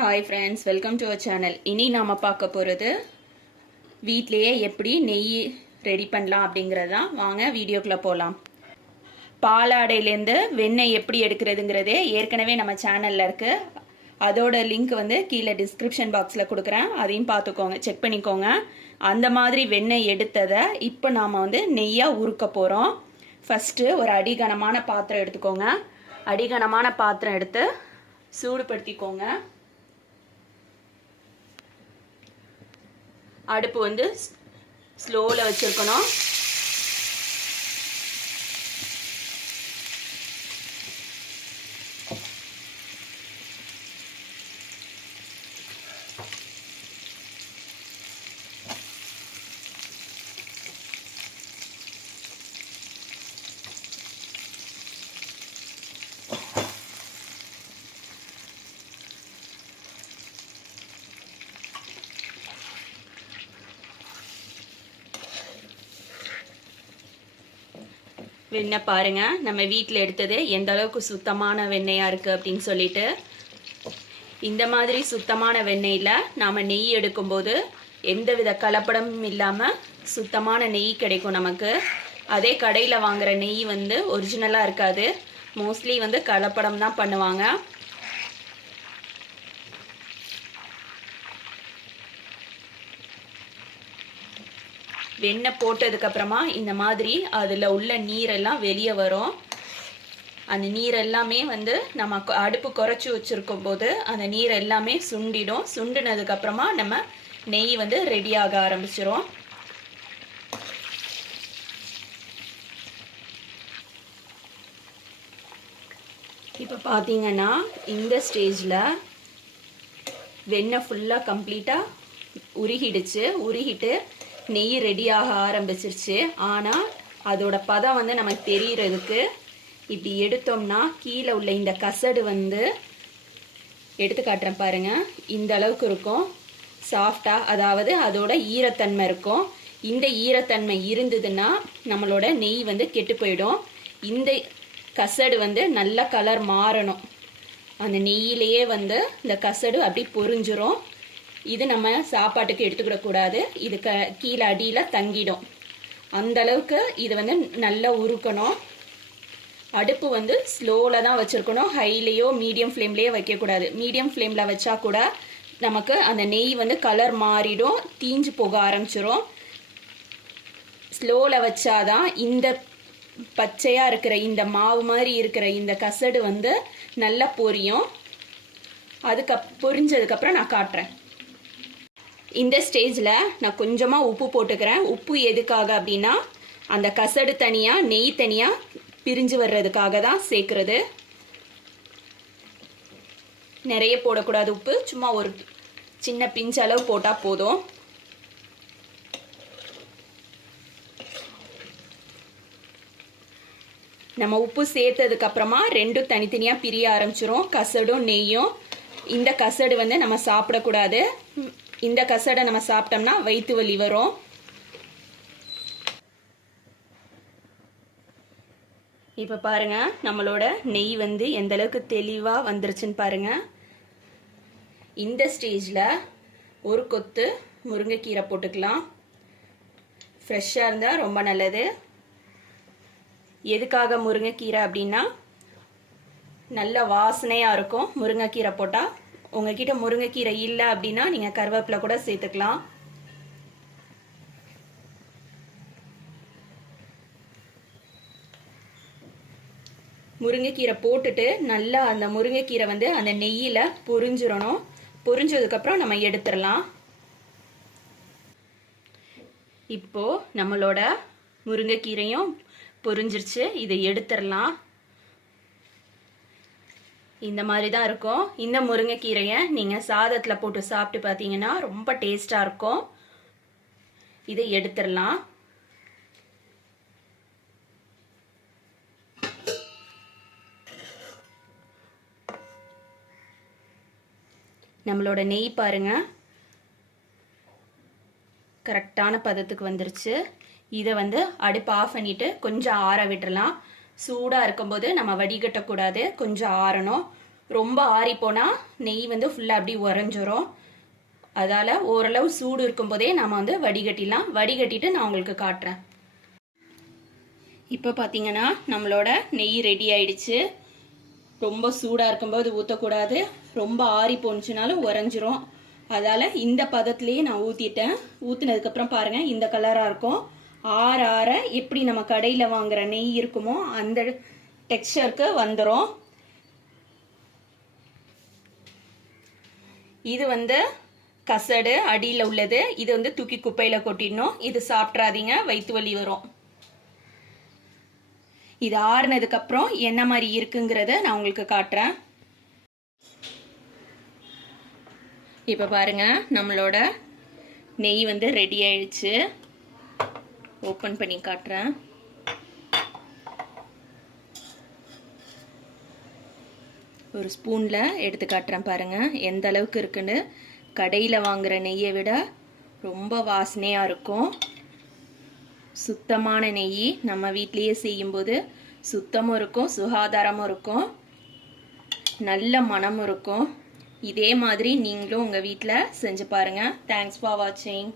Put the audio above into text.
Hi friends, welcome to our channel. இனி நாம் பார்க்க போகிறது வீட்டிலையே எப்படி நெய் ரெடி பண்ணலாம் அப்படிங்கிறது தான். வாங்க வீடியோக்குள்ளே போகலாம். பாலாடையிலேருந்து வெண்ணெய் எப்படி எடுக்கிறதுங்கிறதே ஏற்கனவே நம்ம சேனலில் இருக்குது. அதோட லிங்க் கீழே டிஸ்கிரிப்ஷன் பாக்ஸில் கொடுக்குறேன். அதையும் பார்த்துக்கோங்க, செக் பண்ணிக்கோங்க. அந்த மாதிரி வெண்ணெய் எடுத்ததை இப்போ நாம் நெய்யாக உருக்க போகிறோம். ஃபஸ்ட்டு ஒரு அடிகனமான பாத்திரம் எடுத்துக்கோங்க. அடிகனமான பாத்திரம் எடுத்து சூடுபடுத்திக்கோங்க. அடுப்பு ஸ்லோவில் வச்சுருக்கணும். வெண்ணெய் பாருங்க, நம்ம வீட்டில் எடுத்தது எந்த அளவுக்கு சுத்தமான வெண்ணெயாக இருக்குது அப்படின்னு சொல்லிட்டு. இந்த மாதிரி சுத்தமான வெண்ணெயில் நாம் நெய் எடுக்கும்போது எந்தவித கலப்படமும் இல்லாமல் சுத்தமான நெய் கிடைக்கும் நமக்கு. அதே கடையில் வாங்குகிற நெய் ஒரிஜினலாக இருக்காது. மோஸ்ட்லி கலப்படம் தான் பண்ணுவாங்க. வெண்ணெய் போட்டதுக்கப்புறமா இந்த மாதிரி அதில் உள்ள நீரெல்லாம் வெளியே வரும். அந்த நீர் எல்லாமே நம்ம அடுப்பு குறைச்சி வச்சுருக்கும் போது அந்த நீர் எல்லாமே சுண்டிடும். சுண்டினதுக்கப்புறமா நம்ம நெய் ரெடியாக ஆரம்பிச்சிரும். இப்போ பார்த்தீங்கன்னா இந்த ஸ்டேஜில் வெண்ணெய் ஃபுல்லாக கம்ப்ளீட்டாக உருகிடுச்சு. உருகிட்டு நெய் ரெடியாக ஆரம்பிச்சிருச்சு. ஆனால் அதோட பதம் நமக்கு தெரியறதுக்கு இப்படி எடுத்தோம்னா கீழே உள்ள இந்த கசடு எடுத்து காட்டுறேன் பாருங்கள். இந்த அளவுக்கு இருக்கும் சாஃப்டாக, அதாவது அதோட ஈரத்தன்மை இருக்கும். இந்த ஈரத்தன்மை இருந்ததுன்னா நம்மளோட நெய் கெட்டு போயிடும். இந்த கசடு நல்ல கலர் மாறணும். அந்த நெய்யிலேயே இந்த கசடு அப்படி பொரிஞ்சிரும். இது நம்ம சாப்பாட்டுக்கு எடுத்துக்கிடக்கூடாது. இது கீழே அடியில் தங்கிடும். அந்தளவுக்கு இது நல்லா உருக்கணும். அடுப்பு ஸ்லோவில் தான் வச்சுருக்கணும். ஹைலேயோ மீடியம் ஃப்ளேம்லேயோ வைக்கக்கூடாது. மீடியம் ஃப்ளேமில் வச்சா கூட நமக்கு அந்த நெய் கலர் மாறிடும், தீஞ்சு போக ஆரம்பிச்சிரும். ஸ்லோவில் வச்சாதான் இந்த பச்சையாக இருக்கிற இந்த மாவு மாதிரி இருக்கிற இந்த கசடு நல்லா பொரியும். பொரிஞ்சதுக்கப்புறம் நான் காட்டுறேன். இந்த ஸ்டேஜில் நான் கொஞ்சமாக உப்பு போட்டுக்கிறேன். உப்பு எதுக்காக அப்படின்னா அந்த கசடு தனியாக நெய் தனியாக பிரிஞ்சு வர்றதுக்காக தான் சேர்க்குறது. நிறைய போடக்கூடாது உப்பு, சும்மா ஒரு சின்ன பிஞ்ச் அளவு போட்டால் போதும். நம்ம உப்பு சேர்த்ததுக்கப்புறமா ரெண்டும் தனித்தனியாக பிரிய ஆரம்பிச்சிரும், கசடும் நெய்யும். இந்த கசடு நம்ம சாப்பிடக்கூடாது. இந்த கசடை நம்ம சாப்பிட்டோம்னா வயிற்று வலி வரும். இப்போ பாருங்க, நம்மளோட நெய் எந்த அளவுக்கு தெளிவாக வந்துருச்சுன்னு பாருங்க. இந்த ஸ்டேஜில் ஒரு கொத்து முருங்கைக்கீரை போட்டுக்கலாம். ஃப்ரெஷ்ஷாக இருந்தால் ரொம்ப நல்லது. எதுக்காக முருங்கைக்கீரை அப்படின்னா நல்ல வாசனையாக இருக்கும் முருங்கைக்கீரை போட்டால். உங்ககிட்ட முருங்கைக்கீரை இல்லை அப்படின்னா நீங்கள் கருவேப்பிலை கூட சேர்த்துக்கலாம். முருங்கைக்கீரை போட்டுட்டு நல்லா அந்த முருங்கைக்கீரை அந்த நெய்யில் பொரிஞ்சிடணும். பொரிஞ்சதுக்கப்புறம் நம்ம எடுத்துடலாம். இப்போ நம்மளோட முருங்கைக்கீரையும் பொரிஞ்சிருச்சு. இதை எடுத்துடலாம். இந்த மாதிரி தான் இருக்கும். இந்த முருங்கைக்கீரையை நீங்கள் சாதத்தில் போட்டு சாப்பிட்டு பார்த்தீங்கன்னா ரொம்ப டேஸ்டாக இருக்கும். இதை எடுத்துடலாம். நம்மளோட நெய் பாருங்க கரெக்டான பதத்துக்கு வந்துருச்சு. இதை அடுப்பு ஆஃப் பண்ணிட்டு கொஞ்சம் ஆற விட்டுறலாம். சூடாக இருக்கும்போது நம்ம வடிகட்டக்கூடாது, கொஞ்சம் ஆறணும். ரொம்ப ஆறி போனால் நெய் வந்து ஃபுல்லாக அப்படி உறைஞ்சிரும். அதால் ஓரளவு சூடு இருக்கும்போதே நம்ம வந்து வடிகட்டிடலாம். வடிகட்டிட்டு நான் உங்களுக்கு காட்டுறேன். இப்போ பார்த்தீங்கன்னா நம்மளோட நெய் ரெடி ஆயிடுச்சு. ரொம்ப சூடாக இருக்கும்போது ஊற்றக்கூடாது, ரொம்ப ஆறி போனுச்சுனாலும் உறைஞ்சிரும். அதால் இந்த பதத்துலேயே நான் ஊற்றிட்டேன். ஊற்றினதுக்கப்புறம் பாருங்கள் இந்த கலராக இருக்கும். ஆற ஆற எப்படி நம்ம கடையில் வாங்குற நெய் இருக்குமோ அந்த டெக்ஸ்சருக்கு வந்துடும். இது வந்து கசடு அடியில் உள்ளது. இது வந்து தூக்கி குப்பையில் கொட்டிடணும். இது சாப்பிட்றாதீங்க, வயிற்று வலி வரும். இது ஆறுனதுக்கப்புறம் என்ன மாதிரி இருக்குங்கிறத நான் உங்களுக்கு காட்டுறேன். இப்போ பாருங்க நம்மளோட நெய் வந்து ரெடி ஆயிடுச்சு. ஓப்பன் பண்ணி காட்டுறேன். ஒரு ஸ்பூனில் எடுத்து காட்டுறேன் பாருங்கள் எந்த அளவுக்கு இருக்குன்னு. கடையில் வாங்குகிற நெய்யை விட ரொம்ப வாசனையாக இருக்கும். சுத்தமான நெய் நம்ம வீட்லேயே செய்யும்போது சுத்தமும் இருக்கும், சுகாதாரமும் இருக்கும், நல்ல மனமும் இருக்கும். இதே மாதிரி நீங்களும் உங்கள் வீட்டில் செஞ்சு பாருங்கள். தேங்க்ஸ் ஃபார் வாட்சிங்.